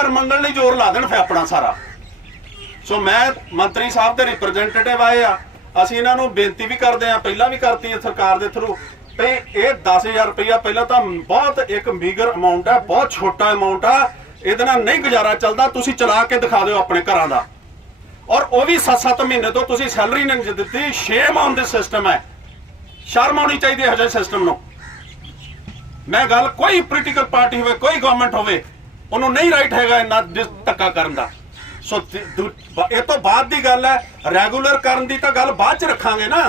10000 ਮੰਗਣ ਲਈ ਜ਼ੋਰ ਲਾ ਦੇਣ ਫੇ ਆਪਣਾ ਸਾਰਾ। ਸੋ ਮੈਂ ਮੰਤਰੀ ਸਾਹਿਬ ਦੇ ਰਿਪਰੈਜ਼ੈਂਟੇਟਿਵ ਆਏ ਆ। ਅਸੀਂ ਇਹਨਾਂ ਨੂੰ ਬੇਨਤੀ ਵੀ ਕਰਦੇ ਆ, ਪਹਿਲਾਂ ਵੀ ਕਰਤੀ ਹੈ ਸਰਕਾਰ ਦੇ ਥਰੂ ਤੇ ਇਹ 10000 ਰੁਪਇਆ ਪਹਿਲਾਂ ਤਾਂ ਬਹੁਤ ਇੱਕ ਮੀਗਰ ਅਮਾਉਂਟ ਹੈ ਬਹੁਤ ਛੋਟਾ ਅਮਾਉਂਟ ਆ। ਇਹਦੇ ਨਾਲ ਨਹੀਂ ਗੁਜ਼ਾਰਾ ਚੱਲਦਾ, ਤੁਸੀਂ ਚਲਾ ਕੇ ਦਿਖਾ ਦਿਓ ਆਪਣੇ ਘਰਾਂ ਦਾ। ਔਰ ਉਹ ਵੀ 7-7 ਮਹੀਨੇ ਤੋਂ ਤੁਸੀਂ ਸੈਲਰੀ ਨਹੀਂ ਦਿੱਤੀ ਸ਼ੇਮ ਔਨ ਦੇ ਸਿਸਟਮ ਹੈ ਸ਼ਰਮ ਆਉਣੀ ਚਾਹੀਦੀ ਹੈ ਹਜੇ ਸਿਸਟਮ ਨੂੰ। ਮੈਂ ਗੱਲ ਕੋਈ ਪੋਲੀਟੀਕਲ ਪਾਰਟੀ ਹੋਵੇ, ਕੋਈ ਗਵਰਨਮੈਂਟ ਹੋਵੇ ਉਹਨੂੰ ਨਹੀਂ ਰਾਈਟ ਹੈਗਾ ਇੰਨਾ ਧੱਕਾ ਕਰਨ ਦਾ। ਸੋ ਇਹ ਤੋਂ ਬਾਅਦ ਦੀ ਗੱਲ ਹੈ ਰੈਗੂਲਰ ਕਰਨ ਦੀ ਤਾਂ ਗੱਲ ਬਾਅਦ ਚ ਰੱਖਾਂਗੇ ਨਾ।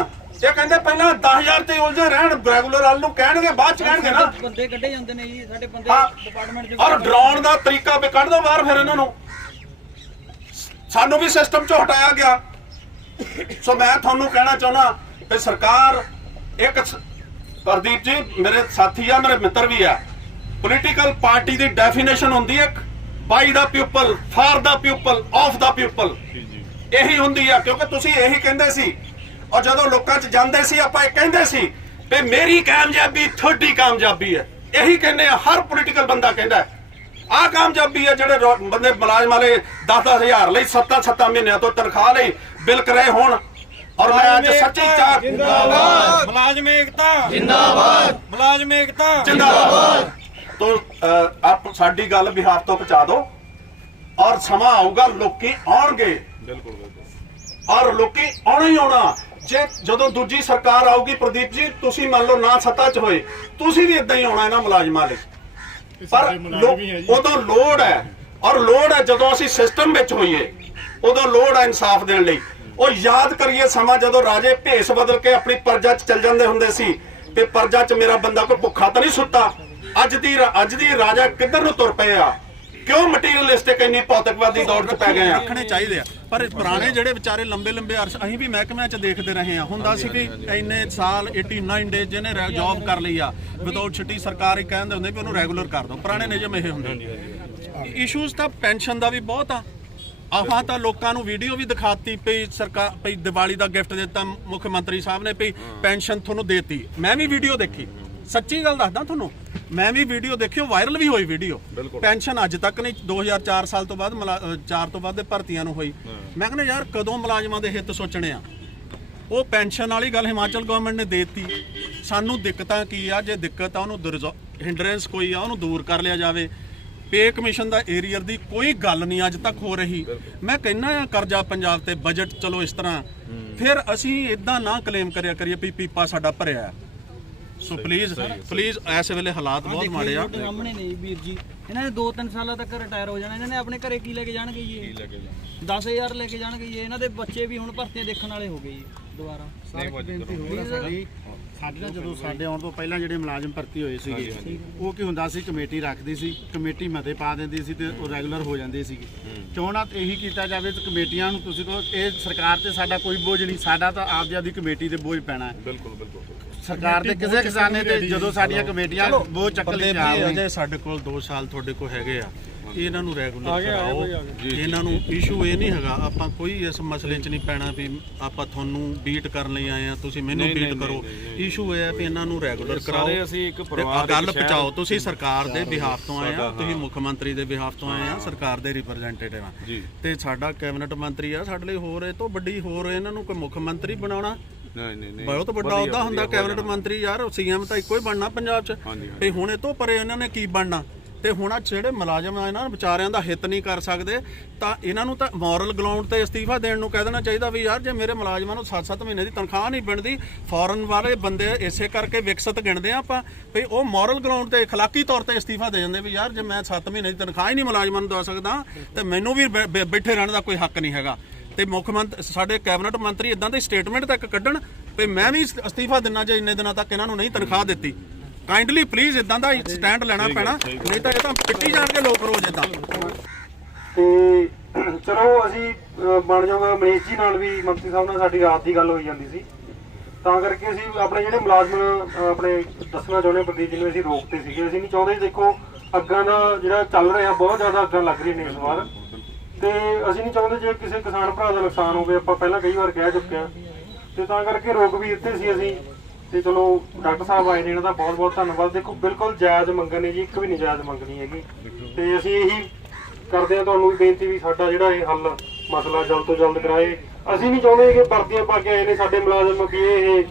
ਇਹ ਕਹਿੰਦੇ ਪਹਿਲਾਂ 10000 ਤੇ ਉਲਝੇ ਰਹਿਣ ਰੈਗੂਲਰ ਵਾਲ ਨੂੰ ਕਹਿਣਗੇ ਬਾਅਦ ਚ ਕਹਿਣਗੇ ਨਾ। ਬੰਦੇ ਕੱਢੇ ਜਾਂਦੇ ਨੇ ਜੀ ਸਾਡੇ ਬੰਦੇ ਡਿਪਾਰਟਮੈਂਟ ਚ ਔਰ ਡਰਾਉਣ ਦਾ ਤਰੀਕਾ ਵੀ ਕੱਢ ਦੋ ਬਾਹਰ ਫਿਰ ਇਹਨਾਂ ਨੂੰ। ਸਾਨੂੰ ਵੀ ਸਿਸਟਮ ਚੋਂ ਹਟਾਇਆ ਗਿਆ। ਸੋ ਮੈਂ ਤੁਹਾਨੂੰ ਕਹਿਣਾ ਚਾਹੁੰਦਾ ਕਿ ਸਰਕਾਰ ਇੱਕ ਪ੍ਰਦੀਪ ਜੀ ਮੇਰੇ ਸਾਥੀ ਆ ਮੇਰੇ ਮਿੱਤਰ ਵੀ ਆ। ਪੋਲੀਟੀਕਲ ਪਾਰਟੀ ਦੀ ਡੈਫੀਨੇਸ਼ਨ ਹੁੰਦੀ ਹੈ by the people for the people of the people ਇਹੀ ਹੁੰਦੀ ਆ ਕਿਉਂਕਿ ਤੁਸੀਂ ਇਹੀ ਕਹਿੰਦੇ ਸੀ। ਔਰ ਜਦੋਂ ਲੋਕਾਂ 'ਚ ਜਾਂਦੇ ਸੀ ਆਪਾਂ ਇਹ ਕਹਿੰਦੇ ਸੀ ਵੀ ਮੇਰੀ ਕਾਮਯਾਬੀ ਤੁਹਾਡੀ ਕਾਮਯਾਬੀ ਹੈ। ਇਹੀ ਕਹਿੰਦੇ ਆ ਹਰ ਪੋਲੀਟੀਕਲ ਬੰਦਾ ਕਹਿੰਦਾ ਆ ਕਾਮਯਾਬੀ ਹੈ ਜਿਹੜੇ ਬੰਦੇ ਮੁਲਾਜ਼ਮ ਵਾਲੇ 10-10 ਹਜ਼ਾਰ ਲਈ 7-7 ਮਹੀਨਿਆਂ ਤੋਂ ਤਨਖਾਹ ਲਈ ਬਿਲਕ ਰਹੇ ਹੋਣ। ਔਰ ਮੈਂ ਅੱਜ ਸੱਚੀ ਚਾਹ ਜਿੰਦਾਬਾਦ। ਮੁਲਾਜ਼ਮ ਏਕਤਾ। ਜਿੰਦਾਬਾਦ। ਮੁਲਾਜ਼ਮ ਏਕਤਾ। ਜਿੰਦਾਬਾਦ। ਤੋਂ ਆਪ ਸਾਡੀ ਗੱਲ ਬਿਹਾਫ ਤੋਂ ਪਹੁੰਚਾ ਦਿਓ। ਔਰ ਸਮਾਂ ਆਊਗਾ ਲੋਕੀ ਆਉਣਗੇ। ਬਿਲਕੁਲ ਔਰ ਲੋਕੀ ਆਉਣਾ ਹੀ ਆਉਣਾ। ਜੇ ਜਦੋਂ ਦੂਜੀ ਸਰਕਾਰ ਆਊਗੀ ਪ੍ਰਦੀਪ ਜੀ ਤੁਸੀਂ ਮੰਨ ਲਓ ਨਾ ਸੱਤਾ 'ਚ ਹੋਏ ਤੁਸੀਂ ਵੀ ਇਦਾਂ ਹੀ ਆਉਣਾ ਇਹਨਾਂ ਮੁਲਾਜ਼ਮਾਂ ਲਈ। ਪਰ ਉਦੋਂ ਲੋੜ ਹੈ। ਔਰ ਲੋੜ ਹੈ ਜਦੋਂ ਅਸੀਂ ਸਿਸਟਮ ਵਿੱਚ ਹੋਈਏ ਉਦੋਂ ਲੋੜ ਹੈ ਇਨਸਾਫ ਦੇਣ ਲਈ। ਉਹ ਯਾਦ ਕਰੀਏ ਸਮਾਂ ਜਦੋਂ ਰਾਜੇ ਭੇਸ ਬਦਲ ਕੇ ਆਪਣੀ ਪਰਜਾ 'ਚ ਚੱਲ ਜਾਂਦੇ ਹੁੰਦੇ ਸੀ ਤੇ ਪਰਜਾ 'ਚ ਮੇਰਾ ਬੰਦਾ ਕੋਈ ਭੁੱਖਾ ਤਾਂ ਨਹੀਂ ਸੁੱਤਾ। ਅੱਜ ਦੀ ਅੱਜ ਦੀ ਰਾਜਾ ਕਿੱਧਰ ਨੂੰ ਤੁਰ ਪਏ ਆ? ਕਿਉਂ ਮਟੀਰੀਅਲਿਸਟਿਕ ਇੰਨੀ ਭੌਤਿਕਵਾਦੀ ਦੌੜ 'ਚ ਪੈ ਗਏ ਆ? ਰੱਖਣੇ ਚਾਹੀਦੇ ਆ। ਪਰ ਪੁਰਾਣੇ ਜਿਹੜੇ ਵਿਚਾਰੇ ਲੰਬੇ ਲੰਬੇ ਅਰਸ ਅਸੀਂ ਵੀ ਮਹਿਕਮਿਆਂ 'ਚ ਦੇਖਦੇ ਰਹੇ ਆ। ਹੁੰਦਾ ਸੀ ਕਿ ਇੰਨੇ ਸਾਲ 89 ਡੇਜ਼ ਜਿਹਨੇ ਜੌਬ ਕਰ ਲਈ ਆ। ਵਿਦਆਊਟ ਛੁੱਟੀ ਸਰਕਾਰ ਹੀ ਕਹਿੰਦੇ ਹੁੰਦੇ ਵੀ ਉਹਨੂੰ ਰੈਗੂਲਰ ਕਰ ਦਿਓ ਪੁਰਾਣੇ ਨਿਯਮ ਇਹ ਹੁੰਦੇ ਇਸ਼ੂਜ਼ ਤਾਂ ਪੈਨਸ਼ਨ ਦਾ ਵੀ ਬਹੁਤ ਆ। ਆਹਾਂ ਤਾਂ ਲੋਕਾਂ ਨੂੰ ਵੀਡੀਓ ਵੀ ਦਿਖਾਤੀ ਪਈ ਸਰਕਾਰ ਪਈ ਦੀਵਾਲੀ ਦਾ ਗਿਫਟ ਦਿੱਤਾ ਮੁੱਖ ਮੰਤਰੀ ਸਾਹਿਬ ਨੇ ਪਈ ਪੈਨਸ਼ਨ ਤੁਹਾਨੂੰ ਦੇਤੀ। ਮੈਂ ਵੀ ਵੀਡੀਓ ਦੇਖੀ। ਸੱਚੀ ਗੱਲ ਦੱਸਦਾ ਤੁਹਾਨੂੰ ਮੈਂ ਵੀ ਵੀਡੀਓ ਦੇਖੀ ਵਾਇਰਲ ਵੀ ਹੋਈ ਵੀਡੀਓ ਪੈਨਸ਼ਨ ਅੱਜ ਤੱਕ ਨਹੀਂ 2004 ਸਾਲ ਤੋਂ ਬਾਅਦ 4 ਤੋਂ ਬਾਅਦ ਦੇ ਭਰਤੀਆਂ ਨੂੰ ਹੋਈ। ਮੈਂ ਕਹਿੰਦਾ ਯਾਰ ਕਦੋਂ ਮੁਲਾਜ਼ਮਾਂ ਦੇ ਹਿੱਤ ਸੋਚਣੇ ਆ? ਉਹ ਪੈਨਸ਼ਨ ਵਾਲੀ ਗੱਲ ਹਿਮਾਚਲ ਗਵਰਨਮੈਂਟ ਨੇ ਦੇਤੀ। ਸਾਨੂੰ ਦਿੱਕਤਾਂ ਕੀ ਆ? ਜੇ ਦਿੱਕਤ ਆ ਉਹਨੂੰ ਹਿੰਡਰੈਂਸ ਕੋਈ ਆ ਉਹਨੂੰ ਦੂਰ ਕਰ ਲਿਆ ਜਾਵੇ। ਪੇ ਕਮਿਸ਼ਨ ਦਾ ਏਰੀਅਰ ਦੀ ਕੋਈ ਗੱਲ ਨਹੀਂ ਅੱਜ ਤੱਕ ਹੋ ਰਹੀ। ਮੈਂ ਕਹਿੰਨਾ ਆ ਕਰਜ਼ਾ ਪੰਜਾਬ ਤੇ ਬਜਟ ਚਲੋ ਇਸ ਤਰ੍ਹਾਂ। ਫਿਰ ਅਸੀਂ ਇਦਾਂ ਨਾ ਕਲੇਮ ਕਰਿਆ ਕਰੀਏ ਵੀ ਪੀਪਾ ਸਾਡਾ ਭਰਿਆ। ਸੋ ਪਲੀਜ਼ ਪਲੀਜ਼ ਐਸ ਵੇਲੇ ਹਾਲਾਤ ਬਹੁਤ ਮਾੜੇ ਆ। ਸਾਹਮਣੇ ਨੇ ਜੀ ਵੀਰ ਜੀ। ਇਹਨਾਂ ਨੇ 2-3 ਸਾਲਾਂ ਤੱਕ ਰਿਟਾਇਰ ਹੋ ਜਾਣਾ। ਇਹਨਾਂ ਨੇ ਆਪਣੇ ਘਰੇ ਕੀ ਲੈ ਕੇ ਜਾਣਗੇ ਜੀ ਇਹ? 10000 ਲੈ ਕੇ ਜਾਣਗੇ? ਜੀ। ਇਹਨਾਂ ਦੇ ਬੱਚੇ ਵੀ ਹੁਣ ਭਰਤੀਆਂ ਦੇਖਣ ਵਾਲੇ ਹੋ ਗਏ ਜੀ ਦੁਬਾਰਾ। ਸਾਡੀ। ਸਾਡੇ ਨਾਲ ਜਦੋਂ ਸਾਡੇ ਆਉਣ ਤੋਂ ਪਹਿਲਾਂ ਜਿਹੜੇ ਮੁਲਾਜ਼ਮ ਭਰਤੀ ਹੋਏ ਸੀਗੇ ਉਹ ਕੀ ਹੁੰਦਾ ਸੀ ਕਮੇਟੀ ਰੱਖਦੀ ਸੀ ਕਮੇਟੀ ਮਤੇ ਪਾ ਦਿੰਦੀ ਸੀ ਤੇ ਉਹ ਰੈਗੂਲਰ ਹੋ ਜਾਂਦੇ ਸੀਗੇ। ਚੋਣਾਂ ਤੇ ਇਹੀ ਕੀਤਾ ਜਾਵੇ ਤੇ ਕਮੇਟੀਆਂ ਨੂੰ ਤੁਸੀਂ ਕਹੋ ਇਹ ਸਰਕਾਰ ਤੇ ਸਾਡਾ ਕੋਈ ਬੋਝ ਨਹੀਂ ਸਾਡਾ ਤਾਂ ਆਪਦੀ ਆਪਦੀ ਕਮੇਟੀ ਤੇ ਬੋਝ ਪੈਣਾ ਹੈ। ਬਿਲਕੁਲ ਬਿਲਕੁਲ। ਸਰਕਾਰ ਦੇ ਕਿਸੇ ਖਜ਼ਾਨੇ ਤੇ ਜਦੋਂ ਸਾਡੀਆਂ ਕਮੇਟੀਆਂ ਬੋਝ ਚੱਕਣ ਲਈ ਜੀ, ਅਜੇ ਸਾਡੇ ਕੋਲ 2 ਸਾਲ ਤੁਹਾਡੇ ਕੋਲ ਹੈਗੇ ਆ। ਇਹਨਾਂ ਨੂੰ ਰੈਗੂਲਰ ਕਰਾਓ। ਇਹਨਾਂ ਨੂੰ ਇਸ਼ੂ ਇਹ ਨਹੀਂ ਹੈਗਾ ਆਪਾਂ ਕੋਈ ਇਸ ਮਸਲੇ 'ਚ ਨਹੀਂ ਪੈਣਾ ਵੀ ਆਪਾਂ ਤੁਹਾਨੂੰ ਬੀਟ ਕਰਨ ਲਈ ਆਏ ਆ ਤੁਸੀਂ ਮੈਨੂੰ ਬੀਟ ਕਰੋ। ਇਸ਼ੂ ਇਹ ਹੈ ਵੀ ਇਹਨਾਂ ਨੂੰ ਰੈਗੂਲਰ ਕਰਾਓ। ਗੱਲ ਪਹੁੰਚਾਓ ਤੁਸੀਂ ਸਰਕਾਰ ਦੇ ਬਿਹਾਫ ਤੋਂ ਆਏ ਆ ਤੁਸੀਂ ਮੁੱਖ ਮੰਤਰੀ ਦੇ ਬਿਹਾਫ ਤੋਂ ਆਏ ਆ ਸਰਕਾਰ ਦੇ ਰਿਪਰੈਜ਼ੈਂਟੇਟਿਵ ਆ। ਤੇ ਸਾਡਾ ਕੈਬਨਿਟ ਮੰਤਰੀ ਆ ਸਾਡੇ ਲਈ ਹੋਰ ਇਹ ਤੋਂ ਵੱਡੀ ਹੋਰ ਇਹਨਾਂ ਨੂੰ ਕੋਈ ਮੁੱਖ ਮੰਤਰੀ ਬਣਾਉਣਾ ਨਹੀਂ ਨਹੀਂ ਨਹੀਂ ਬਹੁਤ ਵੱਡਾ ਅਹੁਦਾ ਹੁੰਦਾ ਕੈਬਨਿਟ ਮੰਤਰੀ ਯਾਰ ਸੀਐਮ ਤਾਂ ਇੱਕੋ ਹੀ ਬਣਨਾ ਪੰਜਾਬ 'ਚ ਤੇ ਹੁਣ ਇਹ ਤੋਂ ਪਰੇ ਇਹਨਾਂ ਨੇ ਕੀ ਬਣਨਾ ਤੇ ਹੁਣ ਆ ਜਿਹੜੇ ਮੁਲਾਜ਼ਮ ਆ ਇਹਨਾਂ ਨੂੰ ਵਿਚਾਰਿਆਂ ਦਾ ਹਿੱਤ ਨਹੀਂ ਕਰ ਸਕਦੇ ਤਾਂ ਇਹਨਾਂ ਨੂੰ ਤਾਂ ਮੋਰਲ ਗਰਾਊਂਡ ਤੇ ਅਸਤੀਫਾ ਦੇਣ ਨੂੰ ਕਹਿ ਦੇਣਾ ਚਾਹੀਦਾ ਵੀ ਯਾਰ ਜੇ ਮੇਰੇ ਮੁਲਾਜ਼ਮਾਂ ਨੂੰ 7-7 ਮਹੀਨੇ ਦੀ ਤਨਖਾਹ ਨਹੀਂ ਬਣਦੀ ਫੌਰਨ ਵਾਲੇ ਬੰਦੇ ਇਸੇ ਕਰਕੇ ਵਿਕਸਿਤ ਗਿਣਦੇ ਆ ਆਪਾਂ ਵੀ ਉਹ ਮੋਰਲ ਗਰਾਊਂਡ ਤੇ اخلاقی ਤੌਰ ਤੇ ਅਸਤੀਫਾ ਦੇ ਜਾਂਦੇ ਵੀ ਯਾਰ ਜੇ ਮੈਂ 7 ਮਹੀਨੇ ਦੀ ਤਨਖਾਹ ਹੀ ਨਹੀਂ ਮੁਲਾਜ਼ਮਾਂ ਨੂੰ ਦਵਾ ਸਕਦਾ ਤੇ ਮੈਨੂੰ ਵੀ ਬੈ- ਬੈ- ਬੈਠੇ ਰਹਿਣ ਦਾ ਕੋਈ ਹੱਕ ਨਹੀਂ ਹੈਗਾ ਤੇ ਮੁੱਖ ਮੰਤਰੀ ਸਾਡੇ ਕੈਬਨਿਟ ਮੰਤਰੀ ਇਦਾਂ ਦੇ ਸਟੇਟਮੈਂਟ ਤੱਕ ਕੱਢਣ ਵੀ ਮੈਂ ਵੀ ਅਸਤੀਫਾ ਦਿੰਨਾ ਜੇ ਇੰਨੇ ਦਿਨਾਂ ਤੱਕ ਇਹਨਾਂ ਨੂੰ ਨਹੀਂ ਤਨਖਾਹ ਦਿੱਤੀ। ਕਾਈਂਡਲੀ ਪਲੀਜ਼ ਇਦਾਂ ਦਾ ਸਟੈਂਡ ਲੈਣਾ ਪੈਣਾ ਨਹੀਂ ਤਾਂ ਇਹ ਤਾਂ ਪਿੱਟੀ ਜਾਣਗੇ ਲੋਕ ਰੋਜ਼ ਇਦਾਂ ਤੇ ਚਲੋ ਅਸੀਂ ਬਣ ਜਾਊਗਾ ਮਨੀਸ਼ ਜੀ ਨਾਲ ਵੀ ਮੰਤਰੀ ਸਾਹਿਬ ਨਾਲ ਸਾਡੀ ਰਾਤ ਦੀ ਗੱਲ ਹੋਈ ਜਾਂਦੀ ਸੀ। ਤਾਂ ਕਰਕੇ ਅਸੀਂ ਆਪਣੇ ਜਿਹੜੇ ਮੁਲਾਜ਼ਮ ਆਪਣੇ ਦੱਸਣਾ ਚਾਹੁੰਦੇ ਹਾਂ ਪ੍ਰਦੀਪ ਜੀ ਨੂੰ ਅਸੀਂ ਰੋਕਤੇ ਸੀਗੇ। ਅਸੀਂ ਨਹੀਂ ਚਾਹੁੰਦੇ ਦੇਖੋ ਅੱਗਾਂ ਦਾ ਜਿਹੜਾ ਚੱਲ ਰਿਹਾ ਬਹੁਤ ਜ਼ਿਆਦਾ ਅੱਗਾਂ ਲੱਗ ਰਹੀ ਨੇ ਇਸ ਵਾਰ। ਤੇ ਅਸੀਂ ਨਹੀਂ ਚਾਹੁੰਦੇ ਜੇ ਕਿਸੇ ਕਿਸਾਨ ਭਰਾ ਦਾ ਨੁਕਸਾਨ ਹੋਵੇ, ਆਪਾਂ ਪਹਿਲਾਂ ਕਈ ਵਾਰ ਕਹਿ ਚੁੱਕੇ ਹਾਂ। ਤੇ ਤਾਂ ਕਰਕੇ ਰੋਗ ਵੀ ਇੱਥੇ ਸੀ ਅਸੀਂ। ਤੇ ਚਲੋ, ਡਾਕਟਰ ਸਾਹਿਬ ਆਏ ਨੇ, ਇਹਨਾਂ ਦਾ ਬਹੁਤ ਬਹੁਤ ਧੰਨਵਾਦ। ਦੇਖੋ, ਬਿਲਕੁਲ ਜਾਇਜ਼ ਮੰਗਣ ਨੇ ਜੀ, ਇੱਕ ਵੀ ਨਜਾਇਜ਼ ਮੰਗ ਨਹੀਂ ਹੈਗੀ। ਤੇ ਅਸੀਂ ਇਹੀ ਕਰਦੇ ਆ ਤੁਹਾਨੂੰ ਵੀ ਬੇਨਤੀ ਵੀ ਸਾਡਾ ਜਿਹੜਾ ਇਹ ਹੱਲ, ਮਸਲਾ ਜਲਦ ਤੋਂ ਜਲਦ ਕਰਾਏ। ਅਸੀਂ ਨਹੀਂ ਚਾਹੁੰਦੇ ਕਿ ਵਰਦੀਆਂ ਪਾ ਕੇ ਆਏ ਨੇ ਸਾਡੇ ਮੁਲਾਜ਼ਮ ਵੀ ਇਹ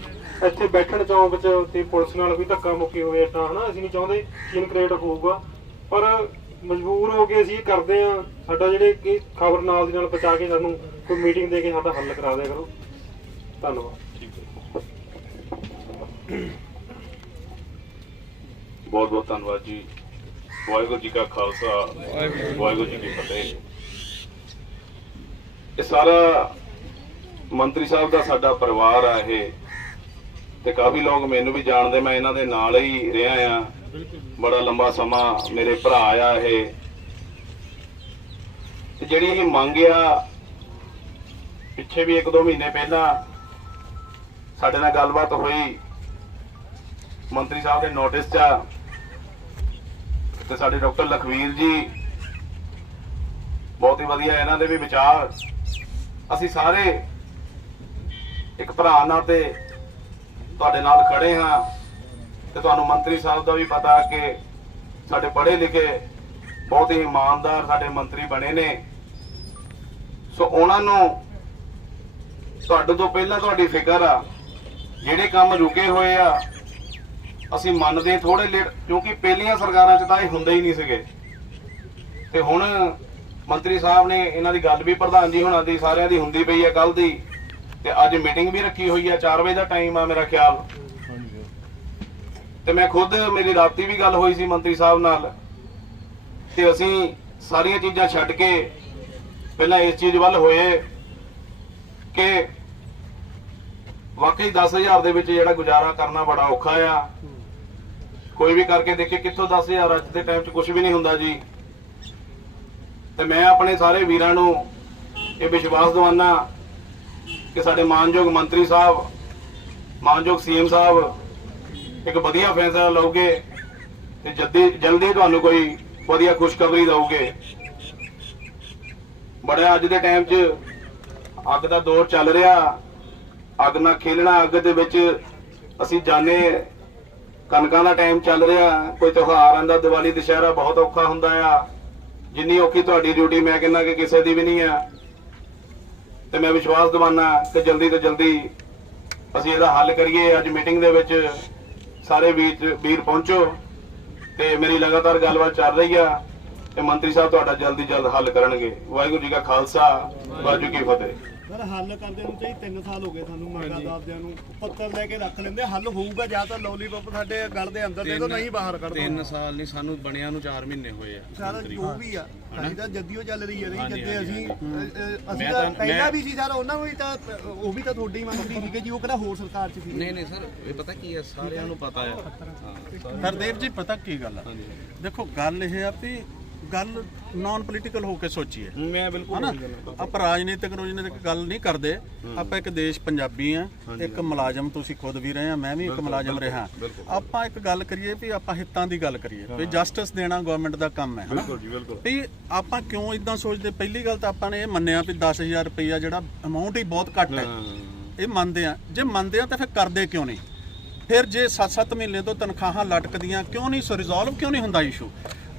ਇੱਥੇ ਬੈਠਣ ਚੌਂਕ 'ਚ ਤੇ ਪੁਲਿਸ ਨਾਲ ਕੋਈ ਧੱਕਾ ਮੁੱਕੀ ਹੋਵੇ ਏਦਾਂ, ਹਨਾ? ਅਸੀਂ ਨਹੀਂ ਚਾਹੁੰਦੇ ਕਿ ਇਨਕ੍ਰੀਏਟ ਹੋਊਗਾ। ਪਰ ਮਜਬੂਰ ਹੋ ਕੇ ਅਸੀਂ ਇਹ ਕਰਦੇ ਆ ਸਾਡਾ ਜਿਹੜੇ ਕਿ ਖਬਰ ਨਾਲ ਦੀ ਨਾਲ ਪਹੁੰਚਾ ਕੇ ਸਾਨੂੰ ਕੋਈ ਮੀਟਿੰਗ ਦੇ ਕੇ ਸਾਡਾ ਹੱਲ ਕਰਾ ਦਿਆ ਕਰੋ। ਧੰਨਵਾਦ। ਬਹੁਤ ਬਹੁਤ ਧੰਨਵਾਦ ਜੀ। ਵਾਹਿਗੁਰੂ ਜੀ ਕਾ ਖਾਲਸਾ, ਵਾਹਿਗੁਰੂ ਜੀ ਕੀ ਫਤਿਹ। ਇਹ ਸਾਰਾ ਮੰਤਰੀ ਸਾਹਿਬ ਦਾ ਸਾਡਾ ਪਰਿਵਾਰ ਆ ਇਹ। ਤੇ ਕਾਫੀ ਲੋਕ ਮੈਨੂੰ ਵੀ ਜਾਣਦੇ, ਮੈਂ ਇਹਨਾਂ ਦੇ ਨਾਲ ਹੀ ਰਿਹਾ ਆ। ਬੜਾ ਲੰਬਾ ਸਮਾਂ ਮੇਰੇ ਭਰਾ ਆ ਇਹ। ਤੇ ਜਿਹੜੀ ਇਹ ਮੰਗ ਆ, ਪਿੱਛੇ ਵੀ ਇੱਕ ਦੋ ਮਹੀਨੇ ਪਹਿਲਾਂ ਸਾਡੇ ਨਾਲ ਗੱਲਬਾਤ ਹੋਈ। ਮੰਤਰੀ ਸਾਹਿਬ ਦੇ ਨੋਟਿਸ 'ਚ ਆ। ਤੇ ਸਾਡੇ ਡਾਕਟਰ ਲਖਵੀਰ ਜੀ, ਬਹੁਤ ਹੀ ਵਧੀਆ ਇਹਨਾਂ ਦੇ ਵੀ ਵਿਚਾਰ। ਅਸੀਂ ਸਾਰੇ ਇੱਕ ਭਰਾ ਨਾਲ ਤੇ ਤੁਹਾਡੇ ਨਾਲ ਖੜੇ ਹਾਂ। ਤੇ ਤੁਹਾਨੂੰ ਮੰਤਰੀ ਸਾਹਿਬ ਦਾ ਵੀ ਪਤਾ ਕਿ ਸਾਡੇ ਪੜ੍ਹੇ ਲਿਖੇ ਬਹੁਤ ਹੀ ਇਮਾਨਦਾਰ ਸਾਡੇ ਮੰਤਰੀ ਬਣੇ ਨੇ। ਸੋ ਉਹਨਾਂ ਨੂੰ ਤੁਹਾਡੇ ਤੋਂ ਪਹਿਲਾਂ ਤੁਹਾਡੀ ਫਿਕਰ ਆ, ਜਿਹੜੇ ਕੰਮ ਰੁਕੇ ਹੋਏ ਆ, ਅਸੀਂ ਮੰਨਦੇ ਥੋੜੇ ਲੇਟ, ਕਿਉਂਕਿ ਪਹਿਲੀਆਂ ਸਰਕਾਰਾਂ 'ਚ ਤਾਂ ਇਹ ਹੁੰਦੇ ਹੀ ਨਹੀਂ ਸੀਗੇ। ਤੇ ਹੁਣ ਮੰਤਰੀ ਸਾਹਿਬ ਨੇ ਇਹਨਾਂ ਦੀ ਗੱਲ ਵੀ ਪ੍ਰਧਾਨ ਜੀ ਹੁਣਾਂ ਦੀ, ਸਾਰਿਆਂ ਦੀ ਹੁੰਦੀ ਪਈ ਹੈ ਕੱਲ ਦੀ, ਤੇ ਅੱਜ ਮੀਟਿੰਗ ਵੀ ਰੱਖੀ ਹੋਈ ਹੈ 4 ਵਜੇ ਦਾ ਟਾਈਮ ਆ ਮੇਰਾ ਖਿਆਲ। ਤੇ ਮੈਂ ਖੁਦ ਮੇਰੀ ਰਾਤੀ ਵੀ ਗੱਲ ਹੋਈ ਸੀ ਮੰਤਰੀ ਸਾਹਿਬ ਨਾਲ ਤੇ ਅਸੀਂ ਸਾਰੀਆਂ ਚੀਜ਼ਾਂ ਛੱਡ ਕੇ ਪਹਿਲਾਂ ਇਸ ਚੀਜ਼ ਵੱਲ ਹੋਏ ਕਿ ਵਾਕਈ 10000 ਦੇ ਵਿੱਚ ਜਿਹੜਾ ਗੁਜ਼ਾਰਾ ਕਰਨਾ ਬੜਾ ਔਖਾ ਆ। ਕੋਈ ਵੀ ਕਰਕੇ ਦੇਖੇ ਕਿੱਥੋਂ 10000 ਅੱਜ ਦੇ ਟਾਈਮ 'ਚ ਕੁਝ ਵੀ ਨਹੀਂ ਹੁੰਦਾ ਜੀ। ਤੇ ਮੈਂ ਆਪਣੇ ਸਾਰੇ ਵੀਰਾਂ ਨੂੰ ਇਹ ਵਿਸ਼ਵਾਸ ਦਿਵਾਨਾ ਕਿ ਸਾਡੇ ਮਾਨਯੋਗ ਮੰਤਰੀ ਸਾਹਿਬ, ਮਾਨਯੋਗ ਸੀਐਮ ਸਾਹਿਬ ਇੱਕ ਵਧੀਆ ਫੈਸਲਾ ਲਓਗੇ ਤੇ ਜਲਦੀ ਜਲਦੀ ਤੁਹਾਨੂੰ ਕੋਈ ਵਧੀਆ ਖੁਸ਼ਖਬਰੀ ਦਊਗੇ। ਬੜਾ ਅੱਜ ਦੇ ਟਾਈਮ 'ਚ ਅੱਗ ਦਾ ਦੌਰ ਚੱਲ ਰਿਹਾ। ਅੱਗ ਨਾਲ ਖੇਲਣਾ, ਅੱਗ ਦੇ ਵਿੱਚ ਅਸੀਂ ਜਾਣੇ ਕਣਕਾਂ ਦਾ ਟਾਈਮ ਚੱਲ ਰਿਹਾ। ਕੋਈ ਤਿਉਹਾਰ ਆਂਦਾ ਦੀਵਾਲੀ, ਦੁਸ਼ਹਿਰਾ ਬਹੁਤ ਔਖਾ ਹੁੰਦਾ ਆ। ਜਿੰਨੀ ਔਖੀ ਤੁਹਾਡੀ ਡਿਊਟੀ ਮੈਂ ਕਹਿੰਦਾ ਕਿ ਕਿਸੇ ਦੀ ਵੀ ਨਹੀਂ ਆ। ਤੇ ਮੈਂ ਵਿਸ਼ਵਾਸ ਦਿਵਾਨਾ ਕਿ ਜਲਦੀ ਤੋਂ ਜਲਦੀ ਅਸੀਂ ਇਹਦਾ ਹੱਲ ਕਰੀਏ। ਅੱਜ ਮੀਟਿੰਗ ਦੇ ਵਿੱਚ ਸਾਰੇ ਵੀਰ ਵੀਰ ਪਹੁੰਚੋ ਤੇ ਮੇਰੀ ਲਗਾਤਾਰ ਗੱਲਬਾਤ ਚੱਲ ਰਹੀ ਆ ਤੇ ਮੰਤਰੀ ਸਾਹਿਬ ਤੁਹਾਡਾ ਜਲਦੀ ਜਲਦ ਹੱਲ ਕਰਨਗੇ। ਵਾਹਿਗੁਰੂ ਜੀ ਕਾ ਖਾਲਸਾ, ਵਾਹਿਗੁਰੂ ਕੀ ਫਤਿਹ। ਸਰ ਹੱਲ ਕਰਦੇ ਨੂੰ ਚਾਹੀ 3 ਸਾਲ ਹੋ ਗਏ ਸਾਨੂੰ ਮੰਗਾ ਦਾਬਦਿਆਂ ਨੂੰ ਪੱਤਰ ਲੈ ਕੇ ਰੱਖ ਲੈਂਦੇ ਹੱਲ ਹੋਊਗਾ ਜਾਂ ਤਾਂ ਲੋਲੀਪੌਪ ਸਾਡੇ ਗਲ ਦੇ ਅੰਦਰ ਦੇ ਦੋ ਨਹੀਂ ਬਾਹਰ ਕੱਢ ਦੋ ਤਿੰਨ ਸਾਲ ਨਹੀਂ ਸਾਨੂੰ ਬਣਿਆ ਨੂੰ 4 ਮਹੀਨੇ ਹੋਏ ਆ ਸਾਰਾ ਜੋ ਵੀ ਆ ਸਾਡੀ ਤਾਂ ਜੱਦੀਓ ਚੱਲ ਰਹੀ ਹੈ ਨਹੀਂ ਜੱਦੇ ਅਸੀਂ ਅਸੀਂ ਮੈਂ ਤਾਂ ਪਹਿਲਾਂ ਵੀ ਸੀ ਸਾਰਾ ਉਹਨਾਂ ਨੂੰ ਵੀ ਤਾਂ ਉਹ ਵੀ ਤਾਂ ਤੁਹਾਡੀ ਮੰਤਰੀ ਸੀਗੇ ਜੀ ਉਹ ਕਿਹੜਾ ਹੋਰ ਸਰਕਾਰ ਚ ਸੀ? ਨਹੀਂ ਨਹੀਂ ਸਰ ਇਹ ਪਤਾ ਕੀ ਹੈ ਸਾਰਿਆਂ ਨੂੰ ਪਤਾ ਹੈ ਹਰਦੇਵ ਜੀ ਪਤਾ ਕੀ ਗੱਲ ਆ? ਦੇਖੋ ਗੱਲ ਇਹ ਆ ਵੀ ਗੱਲ ਨਾਨ ਪੋਲੀਟੀਕਲ ਹੋ ਕੇ ਸੋਚੀਏ। ਮੈਂ ਬਿਲਕੁਲ ਹਨਾ? ਆਪਾਂ ਰਾਜਨੀਤਿਕ ਰਾਜਨੀਤਿਕ ਗੱਲ ਨਹੀਂ ਕਰਦੇ। ਆਪਾਂ ਇੱਕ ਦੇਸ਼ ਪੰਜਾਬੀ ਆ ਇੱਕ ਮੁਲਾਜ਼ਮ ਤੁਸੀਂ ਖੁਦ ਵੀ ਰਹੇ ਆ ਮੈਂ ਵੀ ਇੱਕ ਮੁਲਾਜ਼ਮ ਰਿਹਾ। ਆਪਾਂ ਇੱਕ ਗੱਲ ਕਰੀਏ ਵੀ ਆਪਾਂ ਹਿੱਤਾਂ ਦੀ ਗੱਲ ਕਰੀਏ ਵੀ ਜਸਟਿਸ ਦੇਣਾ ਗਵਰਨਮੈਂਟ ਦਾ ਕੰਮ ਹੈ ਵੀ ਆਪਾਂ ਕਿਉਂ ਇਦਾਂ ਸੋਚਦੇ? ਪਹਿਲੀ ਗੱਲ ਤਾਂ ਆਪਾਂ ਨੇ ਇਹ ਮੰਨਿਆ ਵੀ 10000 ਰੁਪਈਆ ਜਿਹੜਾ ਅਮਾਉਂਟ ਹੀ ਬਹੁਤ ਘੱਟ ਹੈ। ਇਹ ਮੰਨਦੇ ਆ। ਜੇ ਮੰਨਦੇ ਆ ਤਾਂ ਫਿਰ ਕਰਦੇ ਕਿਉਂ ਨਹੀਂ? ਫਿਰ ਜੇ 7-7 ਮਹੀਨੇ ਤੋਂ ਤਨਖਾਹਾਂ ਲਟਕਦੀਆਂ ਕਿਉਂ ਨਹੀਂ? ਸੋ ਰਿਜ਼ੋਲਵ ਕਿਉਂ ਨਹੀਂ ਹੁੰਦਾ ਇਸ਼ੂ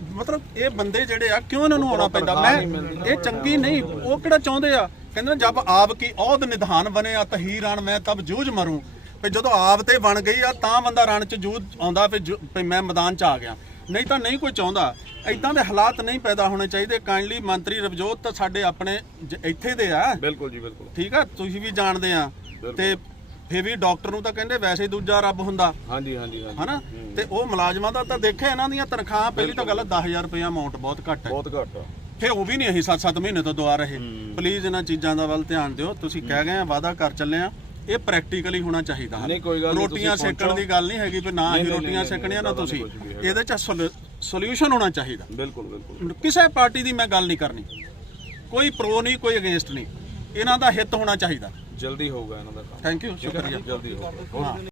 ਮਤਲਬ ਇਹ ਬੰਦੇ ਜਿਹੜੇ ਆ ਕਿਉਂ ਇਹਨਾਂ ਨੂੰ ਆਉਣਾ ਪੈਂਦਾ? ਮੈਂ ਇਹ ਚੰਗੀ ਨਹੀਂ ਉਹ ਕਿਹੜਾ ਚਾਹੁੰਦੇ ਆ? ਕਹਿੰਦੇ ਜਦ ਆਪ ਕੀ ਔਦ ਨਿਧਾਨ ਬਣੇ ਆ ਤਹੀ ਰਣ ਮੈਂ ਤਬ ਜੂਝ ਮਰੂੰ। ਵੀ ਜਦੋਂ ਆਪ ਤੇ ਬਣ ਗਈ ਆ ਤਾਂ ਬੰਦਾ ਰਣ ਚ ਜੂਝ ਆਉਂਦਾ ਵੀ ਮੈਂ ਮੈਦਾਨ ਚ ਆ ਗਿਆ। ਨਹੀਂ ਤਾਂ ਨਹੀਂ ਕੋਈ ਚਾਹੁੰਦਾ। ਇਦਾਂ ਦੇ ਹਾਲਾਤ ਨਹੀਂ ਪੈਦਾ ਹੋਣੇ ਚਾਹੀਦੇ। ਕਾਈਂਡਲੀ ਮੰਤਰੀ ਰਵਜੋਤ ਤਾਂ ਸਾਡੇ ਆਪਣੇ ਇੱਥੇ ਦੇ ਆ। ਬਿਲਕੁਲ ਜੀ ਬਿਲਕੁਲ। ਠੀਕ ਆ? ਤੁਸੀਂ ਵੀ ਜਾਣਦੇ ਆ। ਤੇ ਫੇਰ ਵੀ ਡਾਕਟਰ ਨੂੰ ਤਾਂ ਕਹਿੰਦੇ ਵੈਸੇ ਹੀ ਦੂਜਾ ਰੱਬ ਹੁੰਦਾ। ਹਾਂਜੀ ਹਾਂਜੀ ਹਾਂਜੀ। ਹਨਾ? ਤੇ ਉਹ ਮੁਲਾਜ਼ਮਾਂ ਦਾ ਤਾਂ ਦੇਖਿਆ ਇਹਨਾਂ ਦੀਆਂ ਤਨਖਾਹਾਂ ਪਹਿਲੀ ਤਾਂ ਗੱਲ ਆ 10000 ਰੁਪਇਆ ਅਮਾਉਂਟ ਬਹੁਤ ਘੱਟ ਹੈ। ਬਹੁਤ ਘੱਟ ਆ। ਫੇ ਉਹ ਵੀ ਨਹੀਂ ਅਸੀਂ 7-7 ਮਹੀਨੇ ਤੋਂ ਦਵਾ ਰਹੇ। ਪਲੀਜ਼ ਇਹਨਾਂ ਚੀਜ਼ਾਂ ਦਾ ਵੱਲ ਧਿਆਨ ਦਿਓ। ਤੁਸੀਂ ਕਹਿ ਗਏ ਆ ਵਾਅਦਾ ਕਰ ਚੱਲੇ ਆ। ਇਹ ਪ੍ਰੈਕਟੀਕਲੀ ਹੋਣਾ ਚਾਹੀਦਾ। ਨਹੀਂ, ਕੋਈ ਗੱਲ ਰੋਟੀਆਂ ਸੇਕਣ। ਦੀ ਗੱਲ ਨਹੀਂ ਹੈਗੀ ਵੀ ਨਾ ਹੀ ਰੋਟੀਆਂ ਸੇਕਣੀਆਂ ਨਾ ਤੁਸੀਂ। ਇਹਦੇ ਚ ਸੋਲੂਸ਼ਨ ਹੋਣਾ ਚਾਹੀਦਾ। ਬਿਲਕੁਲ ਬਿਲਕੁਲ। ਕਿਸੇ ਪਾਰਟੀ ਦੀ ਮੈਂ ਗੱਲ ਨਹੀਂ ਕਰਨੀ। ਕੋਈ ਪ੍ਰੋ ਨਹੀਂ ਕੋਈ ਅਗੇਂਸਟ ਨਹੀਂ। ਇਹਨਾਂ ਦਾ ਹਿੱਤ ਹੋਣਾ ਚਾਹੀਦਾ। ਜਲਦੀ ਹੋਊਗਾ ਇਹਨਾਂ ਦਾ ਕੰਮ। ਥੈਂਕ ਯੂ ਸ਼ੁਕਰੀਆ। ਜਲਦੀ ਹੋਊਗਾ।